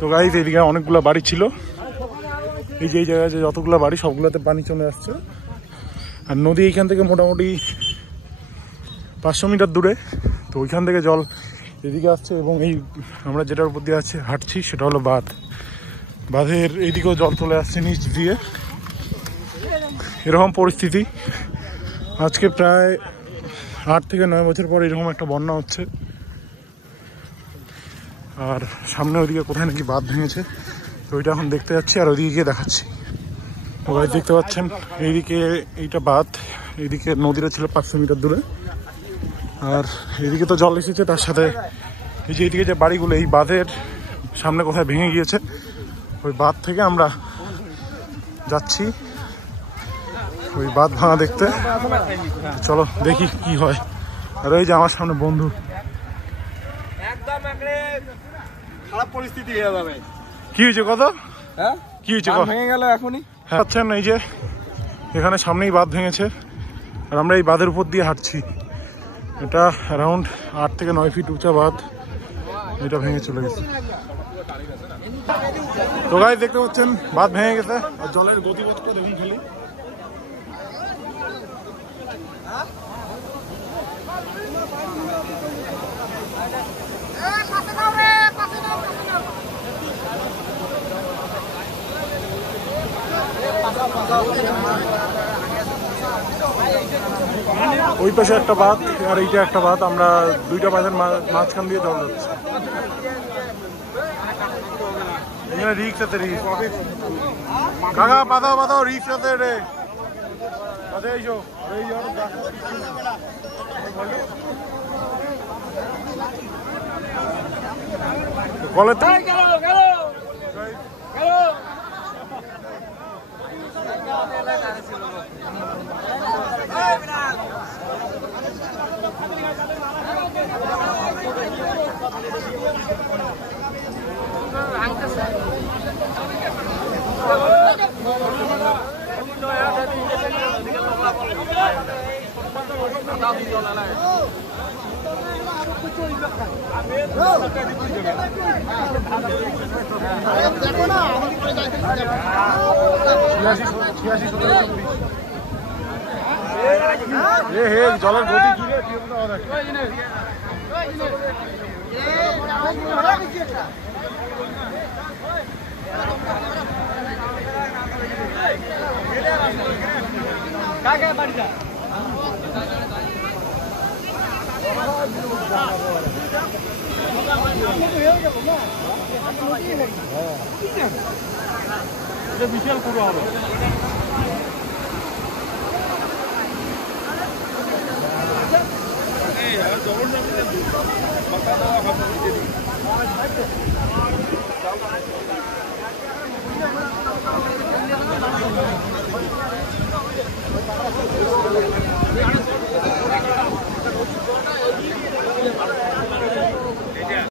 তো গাইস এদিকে অনেকগুলো বাড়ি ছিল, এই যে এই জায়গায় যে যতগুলো বাড়ি সবগুলোতে পানি চলে আসছে। আর নদী এইখান থেকে মোটামুটি 500 মিটার দূরে, তো ওইখান থেকে জল এদিকে আসছে। এবং এই আমরা যেটার উপর দিয়ে হাঁটছি সেটা হলো বাঁধ। বাঁধের এইদিকেও জল চলে আসছে নিচ দিয়ে। এরকম পরিস্থিতি আজকে প্রায় 8 থেকে 9 বছর পর এরকম একটা বন্যা হচ্ছে। আর সামনে ওইদিকে কোথায় নাকি বাঁধ ভেঙেছে, তো ওইটা এখন দেখতে যাচ্ছি আর ওইদিকে গিয়ে দেখাচ্ছি। ওই দেখতে পাচ্ছেন এইদিকে এইটা বাঁধ, এইদিকে নদীটা ছিল 500 মিটার দূরে। আর এইদিকে তো জল এসেছে, তার সাথে এই যে এইদিকে যে বাড়িগুলো এই বাঁধের সামনে কোথায় ভেঙে গিয়েছে, ওই বাঁধ থেকে আমরা যাচ্ছি ওই বাঁধ ভাঙা দেখতে। চলো দেখি কি হয়। আর ওই যে আমার সামনে বন্ধু। খারাপ পরিস্থিতি হয়ে যাবে। কি হয়েছে কত? হ্যাঁ কি হয়েছে? ভেঙে গেল এখনই। হ্যাঁ আচ্ছা, এই যে এখানে সামনেই বাঁধ ভেঙেছে আর আমরা এই বাঁধের উপর দিয়ে হাঁটছি। এটা অ্যারাউন্ড 8 থেকে 9 ফিট উঁচা বাঁধ, এটা ভেঙে চলে গেছে। তো গাইস দেখতে পাচ্ছেন বাঁধ ভেঙে গেছে আর জলের গতিপথটা দেখুন খালি। ওই পাশে একটা বাঁধ আর এইটা একটা বাঁধ, আমরা দুইটা বাঁধের মাঝখান দিয়ে জল যাচ্ছে। এখানে রিক্স আছে, রিক্স কাকা বাঁধাও বাঁধাও, রিক্স আছে রে। আচ্ছা এইসো কলের জলের গতি কি রে? বিশাল পুরো হবে।